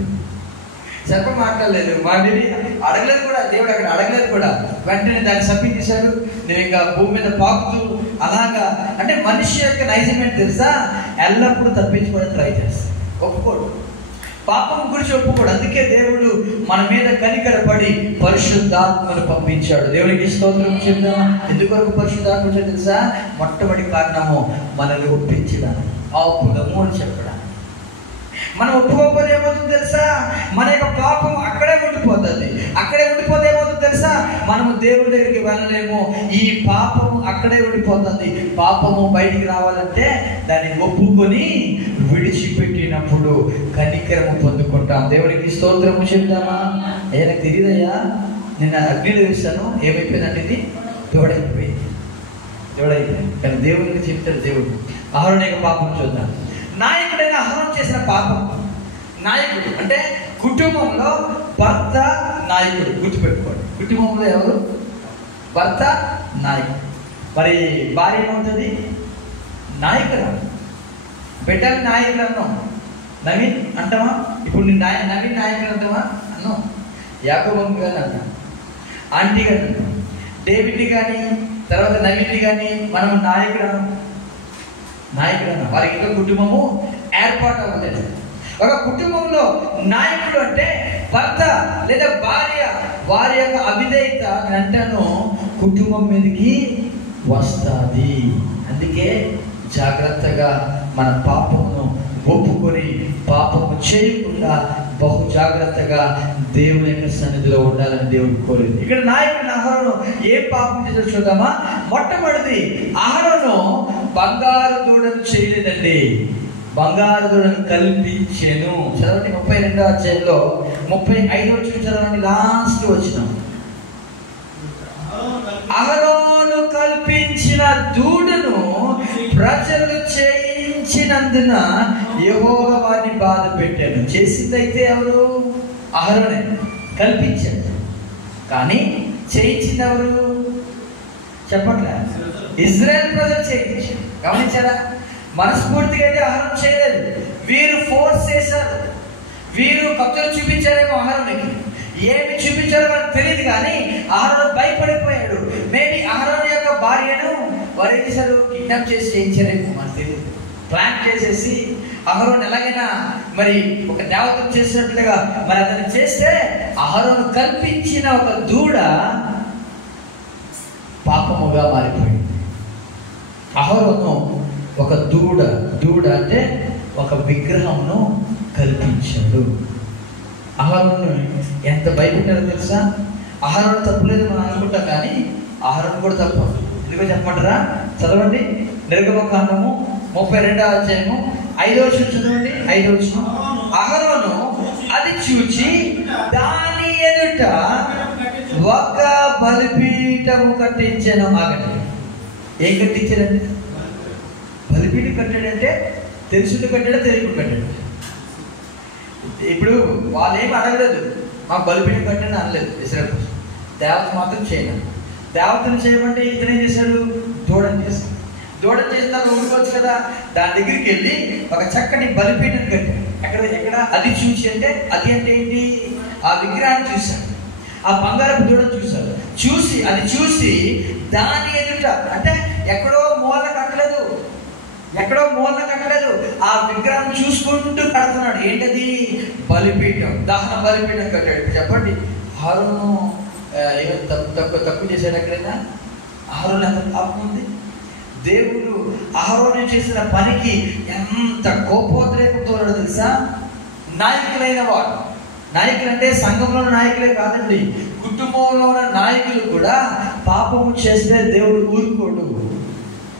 మా బేబీ అడగలేదు కూడా, దేవుడు అక్కడ అడగలేదు కూడా. వెంటనే దాన్ని శపించేశాడు. నువ్వు ఇంకా భూమి మీద పాకుతూ అలాగా. అంటే మనిషి యొక్క నైజం ఏంటి తెలుసా? ఎల్లప్పుడూ తప్పించుకోవడం ట్రై చేస్తాడు, ఒప్పుకోడు, పాపం గురించి ఒప్పుకోడు. అందుకే దేవుడు మన మీద కనికరపడి పరిశుద్ధాత్మను పంపించాడు. దేవునికి స్తోత్రం చెప్తామా? ఎందుకొరకు పరిశుద్ధాత్మ తెలుసా? మొట్టమొదటి కారణము మనల్ని ఒప్పించడానికి, ఆపుదము అని చెప్పడానికి. మనం ఒప్పుకోకపోతే ఏమవుతుంది తెలుసా? మన యొక్క పాపం అక్కడే ఉండిపోతుంది. ఉండిపోతే ఏమవుతుంది తెలుసా? మనము దేవుడి దగ్గరికి వెళ్ళలేము. ఈ పాపము అక్కడే ఉండిపోతుంది. పాపము బయటికి రావాలంటే దాన్ని ఒప్పుకొని విడిచిపెట్టినప్పుడు కనికరము పొందుకుంటాం. దేవుడికి స్తోత్రము చెప్తామా? ఆయనకు తెలియదయ్యా, నేను అగ్నిలో వేస్తాను, ఏమైపోయిందంటే ఇది దూడైపోయింది. కానీ దేవుడికి చెప్తాడు దేవుడు. అహరోను యొక్క పాపం చూద్దాం. నాయకుడైన అహరోను చేసిన పాపం. నాయకుడు అంటే కుటుంబంలో భర్త నాయకుడు. గుర్తుపెట్టుకోండి, కుటుంబంలో ఎవరు? భర్త నాయకుడు. మరి భార్య ఏమవుతుంది? నాయకుడు. బిడ్డని నాయకుడు అన్నాం. నవీన్ అంటావా? ఇప్పుడు నేను నవీన్ నాయకుడు అంటావా? అన్నాం. యాకోబు గారిని అంటాం, ఆంటీ గారిని అంటాం, డేవిడ్ని కానీ తర్వాత నవీన్ని కానీ మనం నాయకుడు అన్నాం. వారి ఇంట్లో కుటుంబము ఏర్పాటు అవ్వలేదు. ఒక కుటుంబంలో నాయకుడు అంటే భర్త లేదా భార్య, వారి యొక్క అవిధేయత అంటాను కుటుంబం మీదకి వస్తుంది. అందుకే జాగ్రత్తగా మన పాపమును ఒప్పుకొని పాపము చేయకుండా బహు జాగ్రత్తగా దేవుని యొక్క సన్నిధిలో ఉండాలని దేవుడు కోరింది. ఇక్కడ నాయకుడు అహరోను ఏం పాపం చేశాడో చూద్దామా? మొట్టమొదటిది, అహరోను బంగారు దూడను చేయలేదండి, బంగారు దూడను కల్పించెను. చదవండి 32వ అధ్యాయంలో 35వ చదవండి, లాస్ట్ వచ్చినాం. అహరోను కల్పించిన దూడను ప్రజలు చేయించినందున యెహోవా వారిని బాధ పెట్టాను. చేసిందైతే ఎవరు? అహరోనే. కల్పించాడు, కానీ చేయించింది ఎవరు? చెప్పట్లే, ఇజ్రాయెల్ ప్రజలు చేయించారు. గమనించారా? మనస్ఫూర్తిగా అయితే అహరోను చేయలేదు. వీరు ఫోర్స్ చేశారు. వీరు కత్తులు చూపించారేమో అహరోనుకి. ఏమి చూపించారో మనకు తెలియదు, కానీ అహరోను భయపడిపోయాడు. మేబీ అహరోను యొక్క భార్యను వారు ఏం చేశారు? కిడ్నాప్ చేసి చేయించారేమో మనకు తెలియదు. ప్లాన్ చేసేసి అహరోను ఎలాగైనా మరి ఒక దేవతను చేసినట్లుగా మరి అతను చేస్తే అహరోను కల్పించిన ఒక దూడ పాపముగా మారిపోయింది. అహరోను ఒక దూడ అంటే ఒక విగ్రహంను కల్పించాడు. అహరోను ఎంత భయపెట్టారో తెలుసా? అహరోను తప్పులేదు మనం అనుకుంటాం, కానీ అహరోను కూడా తప్పు. ఎందుకో చెప్పమంటారా? చదవండి, నిర్గమకాండము 32వ అధ్యాయము 5వ వచనం చదవండి. 5వ వచనం, అహరోను అది చూచి దాని ఎదుట ఒక బలిపీఠము కట్టించాను. ఆగండి, ఏం కట్టించాడండి? బలిపీఠం కట్టాడంటే తెలుసుడు కట్టాడా, తెలియకుండా కట్టాడు? ఇప్పుడు వాళ్ళు ఏమి అడగలేదు, మాకు బలిపీఠం కట్టండి అనలేదు. ఇస్రాయేల్ దేవత మాత్రం చేయలేదు. దేవతను చేయమంటే ఇతను ఏం చేశాడు? దూడని చేశాడు. దూడని చేసిన తర్వాత ఊరుకోవచ్చు కదా, దాని దగ్గరికి వెళ్ళి ఒక చక్కటి బలిపీఠం కట్టాడు. ఎక్కడ అది చూసి అంటే, అది అంటే ఏంటి? ఆ విగ్రహాన్ని చూశాడు, ఆ బంగారపు దూడను చూశాడు. చూసి దాని ఎదుట, అంటే ఎక్కడో మూలన కట్టలేదు, ఆ విగ్రహం చూసుకుంటూ కడుతున్నాడు. ఏంటది? బలిపీఠం, దహన బలిపీఠం కట్టాడు. చెప్పండి, అహరోను ఏమైనా తప్పు చేశాడు? ఎక్కడైనా అహరోను ఎంత పాపం ఉంది? దేవుడు అహరోను చేసిన పనికి ఎంత కోపోద్రేకంతో ఉన్నాడో తెలుసా? నాయకులైన వాడు, నాయకులు అంటే సంఘంలో నాయకులే కాదండి, కుటుంబంలో ఉన్న నాయకులు కూడా పాపము చేస్తే దేవుడు ఊరుకోడు.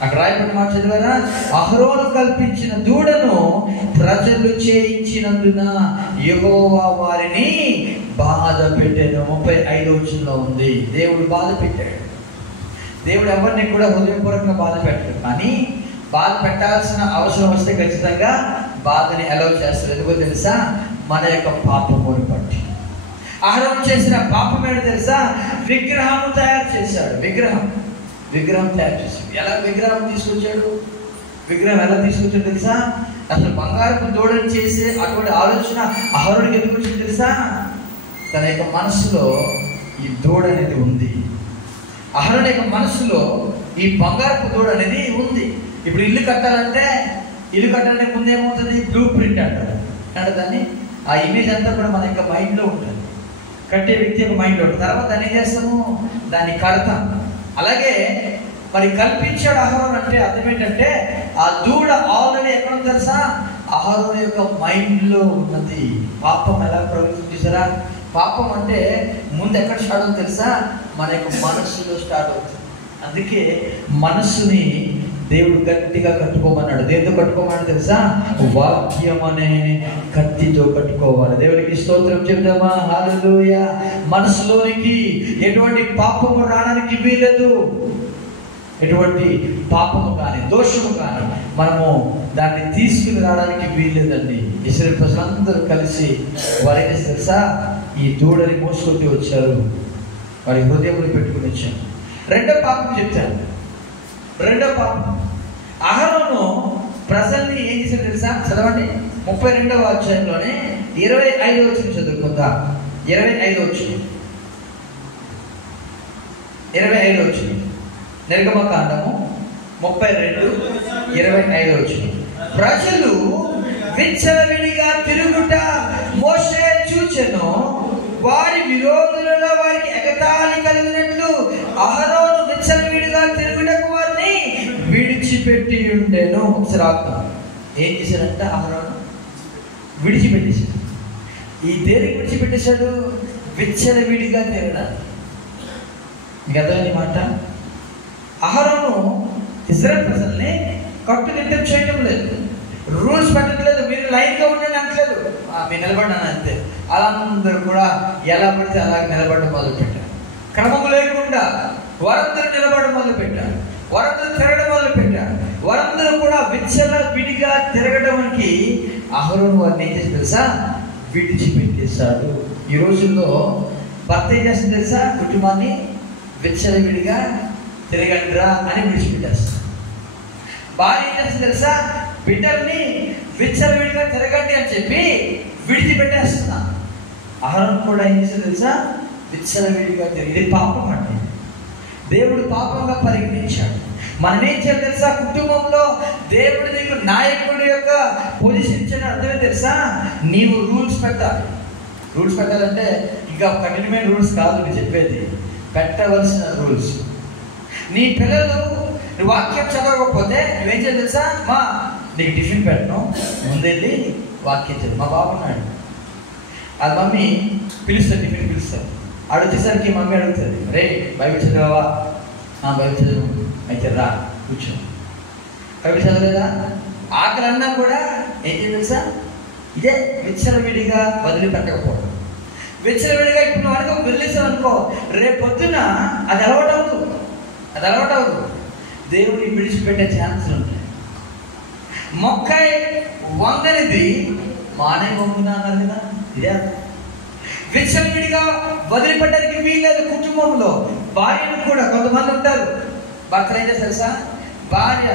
అక్కడ రాయబడిన మాట చదివారా? అహరోను కల్పించిన దూడను ప్రజలు చేయించినందున యెహోవా వారిని బాధ పెట్టాను. 35వ వచనంలో ఉంది. దేవుడు బాధ పెట్టాడు. దేవుడు ఎవరిని కూడా హృదయపూర్వకంగా బాధ పెట్టాడు, కానీ బాధ పెట్టాల్సిన అవసరం వస్తే ఖచ్చితంగా బాధని అలౌ చేస్తారు. ఎందుకో తెలుసా? మన యొక్క పాపమును బట్టి. అహరోను చేసిన పాపం ఏంటో తెలుసా? విగ్రహం తయారు చేశాడు. విగ్రహం తయారు చేశాడు. ఎలా విగ్రహం తీసుకొచ్చాడు? తెలుసా? అసలు బంగారపు దూడని చేసే అటువంటి ఆలోచన అహరోనుకి ఎందుకు వచ్చింది తెలుసా? తన యొక్క మనసులో ఈ దూడ అనేది ఉంది. అహరోను యొక్క మనసులో ఈ బంగారపు దూడ అనేది ఉంది. ఇప్పుడు ఇల్లు కట్టాలంటే ముందు ఏమవుతుంది? బ్లూ ప్రింట్ అంటారు అంటే దాన్ని, ఆ ఇమేజ్ అంతా కూడా మన యొక్క మైండ్లో ఉంటుంది, కట్టే వ్యక్తి యొక్క మైండ్లో ఉంటుంది. తర్వాత దాన్ని ఏం చేస్తాము? దాన్ని కడతాం. అలాగే మరి కల్పించాడు అహరోను అంటే అర్థం ఏంటంటే, ఆ దూడ ఆల్రెడీ ఎక్కడ తెలుసా? అహరోను యొక్క మైండ్లో ఉన్నది. పాపం ఎలా ప్రవర్తించారా? పాపం అంటే ముందు ఎక్కడ స్టార్ట్ అవుతుంది తెలుసా? మన యొక్క మనస్సులో స్టార్ట్ అవుతుంది. అందుకే మనస్సుని దేవుడు గట్టిగా కట్టుకోమన్నాడు. దేంతో కట్టుకోమన్నాడు తెలుసా? వాక్యం అనే కత్తితో కట్టుకోవాలి. దేవుడికి స్తోత్రం చెప్తామా? హల్లెలూయా. మనసులోనికి ఎటువంటి పాపము రావడానికి వీలేదు. ఎటువంటి పాపము కానీ దోషము కానీ మనము దాన్ని తీసుకుని రావడానికి వీల్లేదండి. ఇశ్రాయేలు ప్రజలందరూ కలిసి వారు ఏం చేస్తారు తెలుసా? ఈ దూడని మోసుకుంటూ వచ్చారు, వారి హృదయంలో పెట్టుకుని వచ్చారు. రెండో పాపం చెప్తాను. అహరోను ప్రజల్ని ఏం చేశాడు తెలుసా? చదవండి, 32వ అధ్యాయంలోనే 25వ వచనం చదువుకుందా. 25వ వచనం నిర్గమకాండము 32:25 వచనం. ప్రజలు విచ్చలవిడిగా తిరుగుట మోషే చూచెను. వారి విరోధులలో వారికి ఎగతాళి కలిగినట్లు అహరోను విచ్చలవిడిగా తిరుగుటకు వారిని విడిచిపెట్టి ఉండేను. ఒకసారి ఆత్మ ఏం చేశాడంట? అహరోను విడిచిపెట్టేశాడు. ఈ దేనికి విడిచిపెట్టేశాడు? విచ్చలవిడిగా తిరగడానికి. మీకు అర్థమైంది మాట? అహరోను ఇశ్రాయేలు ప్రజల్ని కట్టుదిట్టం చేయటం లేదు, రూల్స్ పెట్టట్లేదు. మీరు లైన్గా ఉండండి అంటలేదు, మీరు నిలబడినాను అంతే. వాళ్ళందరూ కూడా ఎలా పడితే అలాగే నిలబడడం మొదలుపెట్టారు. క్రమము లేకుండా వారందరూ నిలబడడం మొదలుపెట్టారు, వారందరూ తిరగడం మొదలుపెట్టారు. వారందరూ కూడా విడిగా తిరగడానికి అహరోను వారిని ఏం చేసి తెలుసా? విడిచిపెట్టేశాడు. ఈ రోజుల్లో భర్త ఏం చేస్తుంది తెలుసా? కుటుంబాన్ని విడిగా తిరగండిరా అని విడిచిపెట్టేస్తారు. భార్య ఏం చేస్తుంది తెలుసా? బిడ్డల్ని విడిగా తిరగండి అని చెప్పి విడిచిపెట్టేస్తున్నా. అహరోను కూడా ఏం చేస్తుంది తెలుసా? విడిగా తిరిగి. ఇది పాపం అండి. దేవుడు పాపంగా పరిగణించాడు. మనం ఏం చేయాలి తెలుసా? కుటుంబంలో దేవుడు నీకు నాయకుడి యొక్క పొజిషన్ ఇచ్చిన అర్థమే తెలుసా? నీవు రూల్స్ పెట్టాలి. రూల్స్ పెట్టాలంటే ఇంకా కఠినమైన రూల్స్ కాదు నేను చెప్పేది, పెట్టవలసిన రూల్స్. నీ పిల్లలు వాక్యం చదవకపోతే నువ్వేం చేయాలి తెలుసా? నీకు టిఫిన్ పెట్టను, ముందెళ్ళి వాక్యం చదువు. మా బాబు ఉన్నాడు, అది మమ్మీ పిలుస్తుంది, టిఫిన్ పిలుస్తాను. అడిగేసరికి మమ్మీ అడుగుతుంది, రే బైబిల్ చదివావా? బైబిల్ చదువు. అయితే రా కూర్చో. బైబిల్ చదవలేదా? ఆకలి అన్నా కూడా ఏంటి తెలుసా, ఇదే విచ్చలవిడిగా వదిలిపెట్టకపోవడం. విచ్చలవిడిగా ఇప్పుడు నువ్వు అనుకో వదిలేసావు అనుకో, రేపు పొద్దున అది అలవాటు అవుతుంది. దేవుడిని విడిచిపెట్టే ఛాన్సులు ఉంటాయి. మొక్కాయి వంగనిది మానే వంగున అన్నారు కదా, ఇదే విచ్చలవిడిగా వదిలిపెట్టడానికి వీలేదు. కుటుంబంలో భార్యను కూడా కొంతమంది ఉంటారు, భర్తలు అయితే తెలుసా, భార్య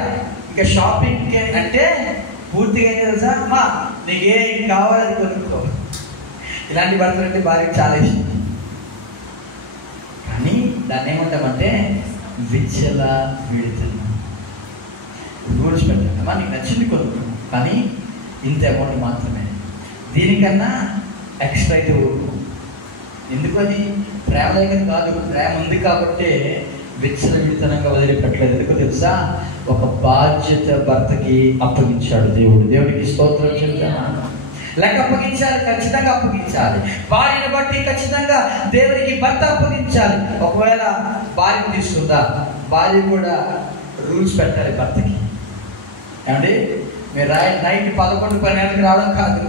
ఇక షాపింగ్ అంటే పూర్తిగా ఏం తెలుసా, అమ్మా నీకు ఏం కావాలని కొనుక్కో. ఇలాంటి భర్తలు అంటే భార్యకు చాలా ఇష్టం. కానీ దాన్ని ఏమంటామంటే విచ్చల విడుతున్నాం. రూల్స్ పెట్టామా, నీకు నచ్చింది కొనుక్కో, కానీ ఇంత అమౌంట్ మాత్రమే, దీనికన్నా ఎక్స్ట్రా అయితే ఊరుకో. ఎందుకు? అది ప్రేమ దగ్గర కాదు, ప్రేమ ఉంది కాబట్టి విచ్చలవిడితనంగా వదిలిపెట్టలేదు. ఎందుకో తెలుసా, ఒక బాధ్యత భర్తకి అప్పగించాడు దేవుడు. దేవుడికి స్తోత్రం చెప్తాను. లెక్క అప్పగించాలి, ఖచ్చితంగా అప్పగించాలి. భార్యను బట్టి ఖచ్చితంగా దేవుడికి భర్త అప్పగించాలి. ఒకవేళ భార్యను తీసుకుందా, భార్య కూడా రూల్స్ పెట్టాలి భర్తకి. ఏమండి, మీరు నైట్ 11-12 రావడం కాదు.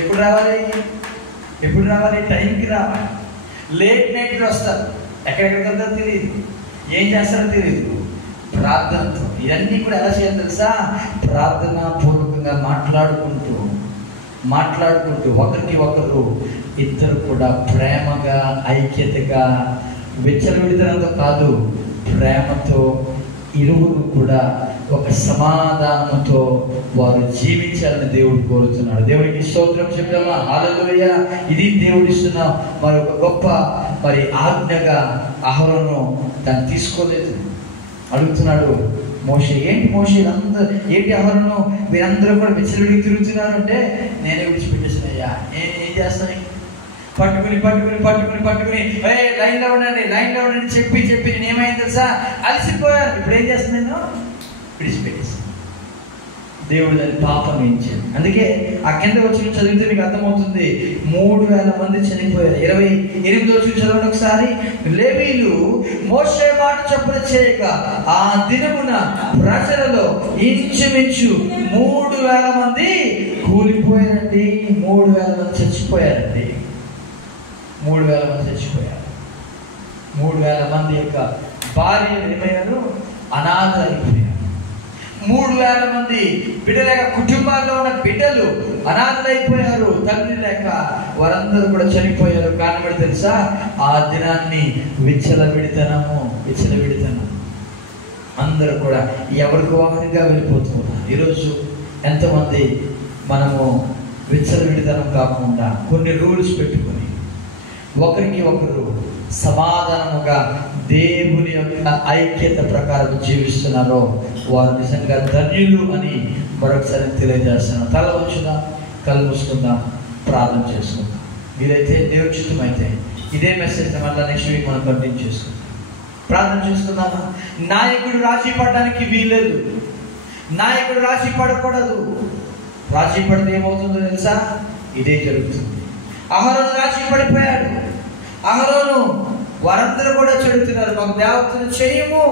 ఎప్పుడు రావాలి? టైంకి రావాలి. లేట్ నైట్ వస్తారు, ఎక్కడెక్కడికి వెళ్తారో తెలియదు, ఏం చేస్తారో తెలియదు. ప్రార్థనతో ఇవన్నీ కూడా ఎలా చేయాలి తెలుసా, ప్రార్థన పూర్వకంగా మాట్లాడుకుంటూ ఒకరికి ఒకరు ఇద్దరు కూడా ప్రేమగా, ఐక్యతగా, విచ్చలవిడితనంతో కాదు, ప్రేమతో ఇరువురు కూడా ఒక సమాధానంతో వారు జీవించాలని దేవుడు కోరుతున్నాడు. దేవుడికి స్తోత్రం చెప్తామా, హల్లెలూయా. ఇది దేవుడిస్తున్న మరి ఒక గొప్ప ఆజ్ఞగా అహరోను దాన్ని తీసుకోలేదు. అడుగుతున్నాడు మోషే, ఏంటి మోషే ఏంటి అహరోను మీరందరూ కూడా విచ్చలవిడికి తిరుగుతున్నారు అంటే, నేనే విడిచిపెట్టేసానయ్యా, ఏం చేస్తాను, పట్టుకుని లైన్లో ఉండండి చెప్పి నేనేమైంది తెలుసా, అలసిపోయాను. ఇప్పుడు ఏం చేస్తున్నాను, విడిచిపెట్టేసాను. దేవుడు దాన్ని పాపం ఇచ్చాడు. అందుకే ఆ కింద వచ్చిన చదివితే మీకు అర్థమవుతుంది. 3000 మంది చనిపోయారు. 28వ వచనం చదవండి ఒకసారి. లేవీయులు మోషే మాట చొప్పున చేయగా ఆ దినమున ప్రజలలో ఇంచుమించు 3000 మంది కూలిపోయారండి. 3000 మంది చచ్చిపోయారండి. 3000 మంది చచ్చిపోయారు. 3000 మంది యొక్క భార్యలు ఏమయ్యారు, అనాథలు అయిపోయారు. 3000 మంది బిడ్డల కుటుంబాల్లో ఉన్న బిడ్డలు అనాథలైపోయారు. తండ్రి లేక వారందరూ కూడా చనిపోయారు. కారణం తెలుసా, ఆ దినాన్ని విచ్చలవిడితనం. అందరూ కూడా ఎవరికి వారిగా వెళ్ళిపోతున్నారు. ఈరోజు ఎంతమంది మనము విచ్చలవిడితనం కాకుండా కొన్ని రూల్స్ పెట్టుకొని ఒకరికి ఒకరు సమాధానముగా దేవుని యొక్క ఐక్యత ప్రకారం జీవిస్తున్నారో వారు నిజంగా ధన్యులు అని మరొకసారి తెలియజేస్తున్నాం. తల ఉంచుదాం, కళ్ళు మూసుకుందాం, ప్రార్థన చేసుకుందాం. మీరైతే దేవుచితం అయితే ఇదే మెసేజ్ మళ్ళీ నెక్స్ట్ వీక్ మనం కంటిన్యూ చేసుకుందాం. ప్రార్థన చేసుకుందామా. నాయకుడు రాజీ పడడానికి వీల్లేదు, నాయకుడు రాజీ పడకూడదు. రాజీ పడితే ఏమవుతుందో తెలుసా, ఇదే జరుగుతుంది. అహరోను రాజీ పడిపోయాడు. అహరోను వారందరూ కూడా చెడుతున్నారు, మాకు దేవతను చేయము,